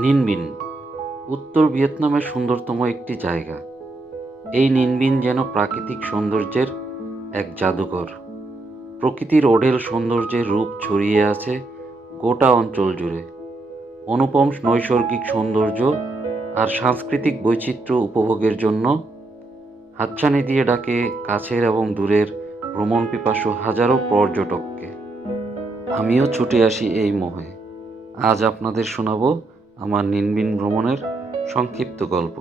নিনবিন, উত্তর ভিয়েতনামের সুন্দরতম একটি জায়গা। এই নিনবিন যেন প্রাকৃতিক সৌন্দর্যের এক জাদুঘর। প্রকৃতির ওডেল সৌন্দর্যের রূপ ছড়িয়ে আছে গোটা অঞ্চল জুড়ে। অনুপম নৈসর্গিক সৌন্দর্য আর সাংস্কৃতিক বৈচিত্র্য উপভোগের জন্য হাতছানি দিয়ে ডাকে কাছের এবং দূরের ভ্রমণ পিপাসু হাজারো পর্যটককে। আমিও ছুটে আসি এই মোহে। আজ আপনাদের শোনাবো আমার নিনবিন ভ্রমণের সংক্ষিপ্ত গল্প।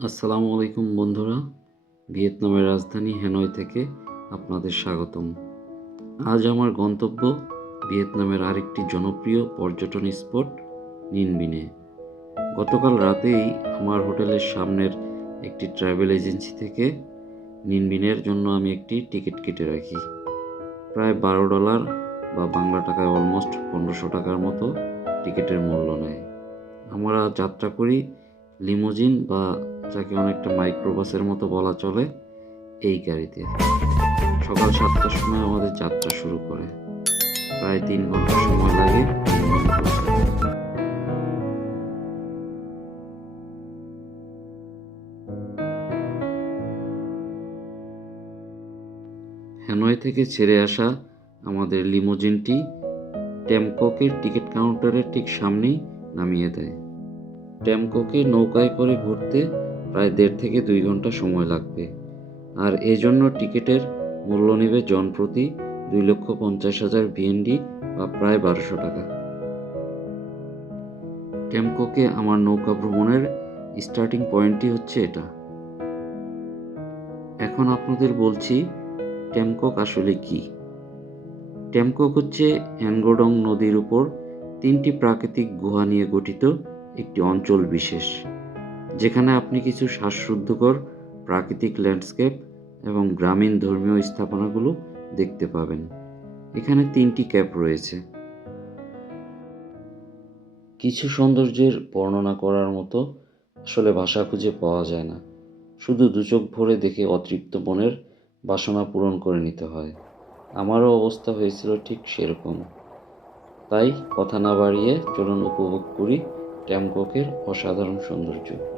আসসালামু আলাইকুম বন্ধুরা। ভিয়েতনামের রাজধানী হ্যানয় থেকে আপনাদের স্বাগতম। আজ আমার গন্তব্য ভিয়েতনামের আরেকটি জনপ্রিয় পর্যটন স্পট, নিনবিনে। গতকাল রাতেই আমার হোটেলের সামনের একটি ট্রাভেল এজেন্সি থেকে নিনবিনের জন্য আমি একটি টিকিট কেটে রাখি। প্রায় বারো ডলার বা বাংলা টাকায় অলমোস্ট পনেরোশো টাকার মতো টিকিটের মূল্য নেয়। আমরা যাত্রা করি লিমোজিন বা যাকে অনেকটা মাইক্রোবাসের মতো বলা চলে, এই গাড়িতে। সকাল সাতটার সময় আমাদের যাত্রা শুরু করে। প্রায় তিন ঘণ্টা সময় লাগে। থেকে ছেড়ে আসা আমাদের লিমোজিনটি ট্যামককের টিকিট কাউন্টারের ঠিক সামনেই নামিয়ে দেয়। ট্যামককে নৌকায় করে ঘুরতে প্রায় দেড় থেকে দুই ঘণ্টা সময় লাগবে। আর এজন্য টিকিটের মূল্য নেবে জনপ্রতি দুই লক্ষ পঞ্চাশ হাজার ভিএনডি বা প্রায় বারোশো টাকা। ট্যামককে আমার নৌকা ভ্রমণের স্টার্টিং পয়েন্টটি হচ্ছে এটা। এখন আপনাদের বলছি ট্যামকক আসলে কি? ট্যামকক হচ্ছে অ্যানগোডং নদীর উপর তিনটি প্রাকৃতিক গুহা নিয়ে গঠিত একটি অঞ্চল বিশেষ, যেখানে আপনি কিছু শ্বাসরুদ্ধকর প্রাকৃতিক ল্যান্ডস্কেপ এবং গ্রামীণ ধর্মীয় স্থাপনাগুলো দেখতে পাবেন। এখানে তিনটি ক্যাপ রয়েছে। কিছু সৌন্দর্যের বর্ণনা করার মতো আসলে ভাষা খুঁজে পাওয়া যায় না। শুধু দুচোখ ভরে দেখে অতৃপ্ত মনের বাসনা পূরণ করে নিতে হয়। আমারও অবস্থা হয়েছিল ঠিক সেরকম। তাই কথা না বাড়িয়ে চলুন উপভোগ করি ট্যামককের অসাধারণ সৌন্দর্য।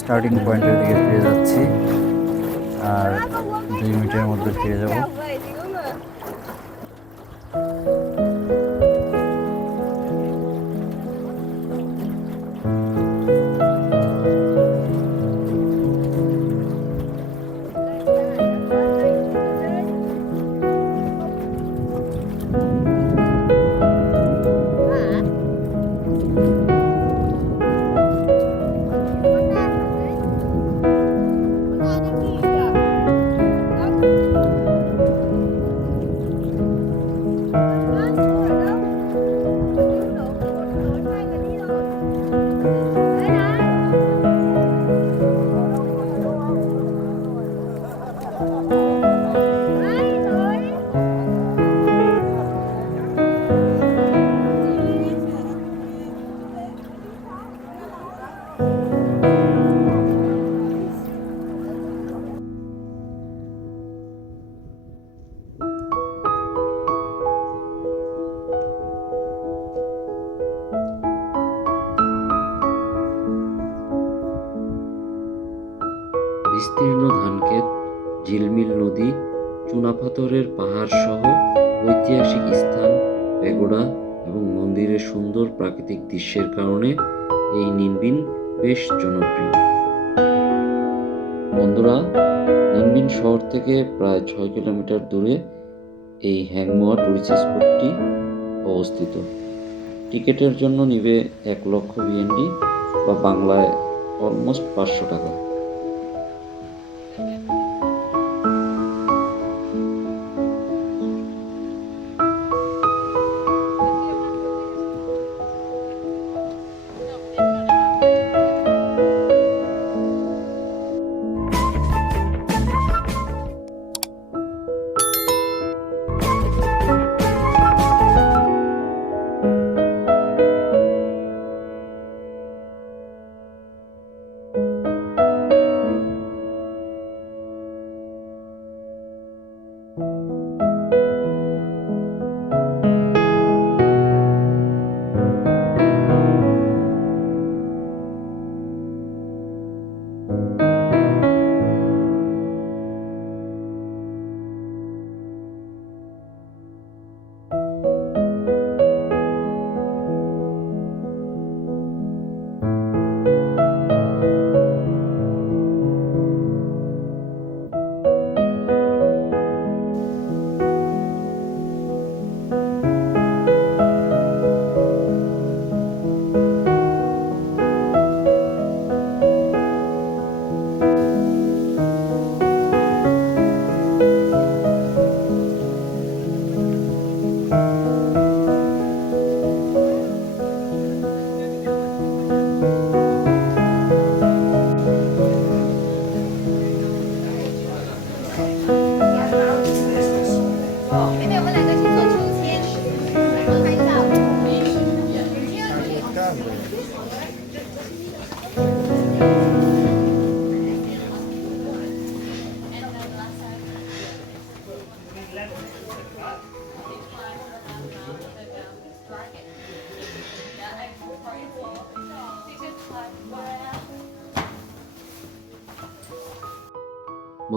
স্টার্টিং পয়েন্টের দিকে ফিরে যাচ্ছি। আর দুই মিনিটের মধ্যে ফিরে যাব। চুনাপাথরের পাহাড় সহ ঐতিহাসিক স্থান পেগোডা এবং মন্দিরের সুন্দর প্রাকৃতিক দৃশ্যের কারণে এই নিনবিন বেশ জনপ্রিয়। বন্ধুরা, নিনবিন শহর থেকে প্রায় ছয় কিলোমিটার দূরে এই হ্যাংমোয়া টুরিস্ট স্পটটি অবস্থিত। টিকিটের জন্য নিবে এক লক্ষ বিএনডি বা বাংলায় অলমোস্ট পাঁচশো টাকা।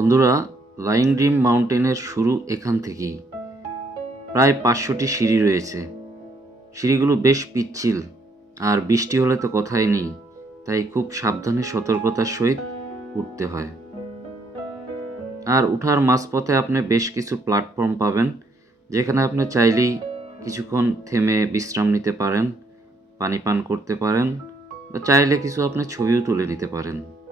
বন্ধুরা লাইং ড্রিম মাউন্টেনের শুরু এখান থেকেই। প্রায় পাঁচশোটি সিঁড়ি রয়েছে। সিঁড়িগুলো বেশ পিচ্ছিল, আর বৃষ্টি হলে তো কথাই নেই, তাই খুব সাবধানে সতর্কতার সহিত উঠতে হয়। আর উঠার মাঝপথে আপনি বেশ কিছু প্ল্যাটফর্ম পাবেন, যেখানে আপনি চাইলেই কিছুক্ষণ থেমে বিশ্রাম নিতে পারেন, পানি পান করতে পারেন, বা চাইলে কিছু আপনি ছবিও তুলে নিতে পারেন।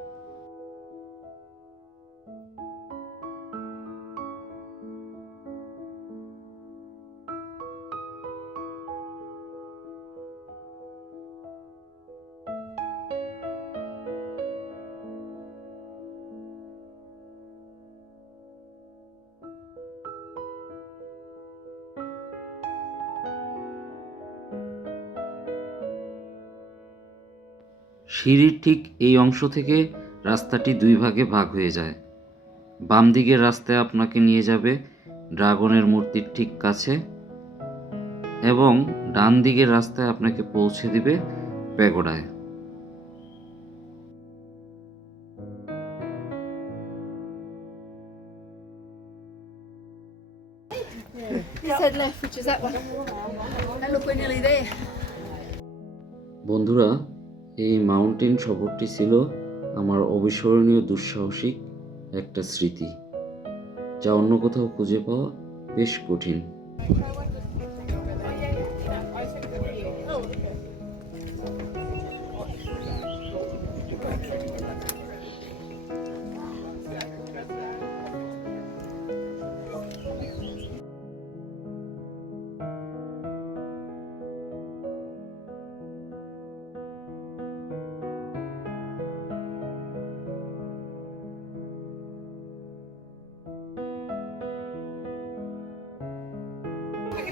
সিঁড়ির ঠিক এই অংশ থেকে রাস্তাটি দুই ভাগে ভাগ হয়ে যায়। বাম দিকের রাস্তায় আপনাকে নিয়ে যাবে ড্রাগনের মূর্তির ঠিক কাছে এবং ডান দিকের রাস্তায় আপনাকে পৌঁছে দিবে প্যাগোডায়। বন্ধুরা এই মাউন্টেন সফরটি ছিল আমার অবিস্মরণীয় দুঃসাহসিক একটা স্মৃতি, যা অন্য কোথাও খুঁজে পাওয়া বেশ কঠিন।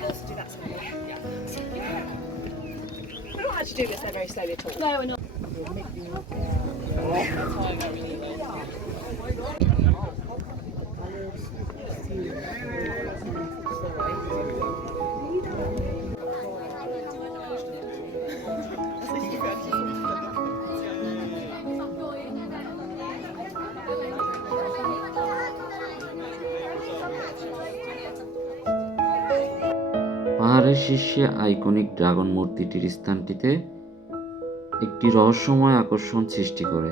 let's do that slowly. Yeah. We don't actually do this there very slowly at all. No, we're not. শীর্ষে আইকনিক ড্রাগন মূর্তিটির স্থানটিতে একটি রহস্যময় আকর্ষণ সৃষ্টি করে।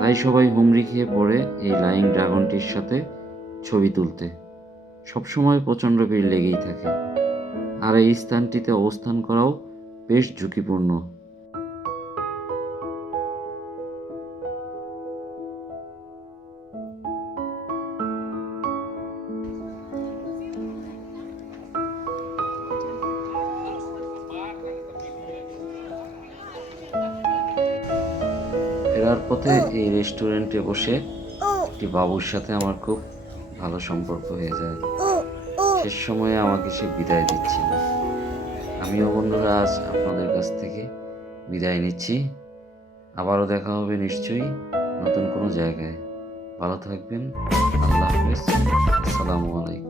তাই সবাই হুমড়ি খেয়ে পড়ে এই লাইং ড্রাগনটির সাথে ছবি তুলতে। সবসময় প্রচণ্ড ভিড় লেগেই থাকে। আর এই স্থানটিতে অবস্থান করাও বেশ ঝুঁকিপূর্ণ। ফেরার পথে এই রেস্টুরেন্টে বসে একটি বাবুর সাথে আমার খুব ভালো সম্পর্ক হয়ে যায়। শেষ সময়ে আমাকে সে বিদায় দিচ্ছিল। আমিও বন্ধুরা আজ আপনাদের কাছ থেকে বিদায় নিচ্ছি। আবারও দেখা হবে নিশ্চয়ই নতুন কোনো জায়গায়। ভালো থাকবেন। আল্লাহ হাফেজ। আসসালামু আলাইকুম।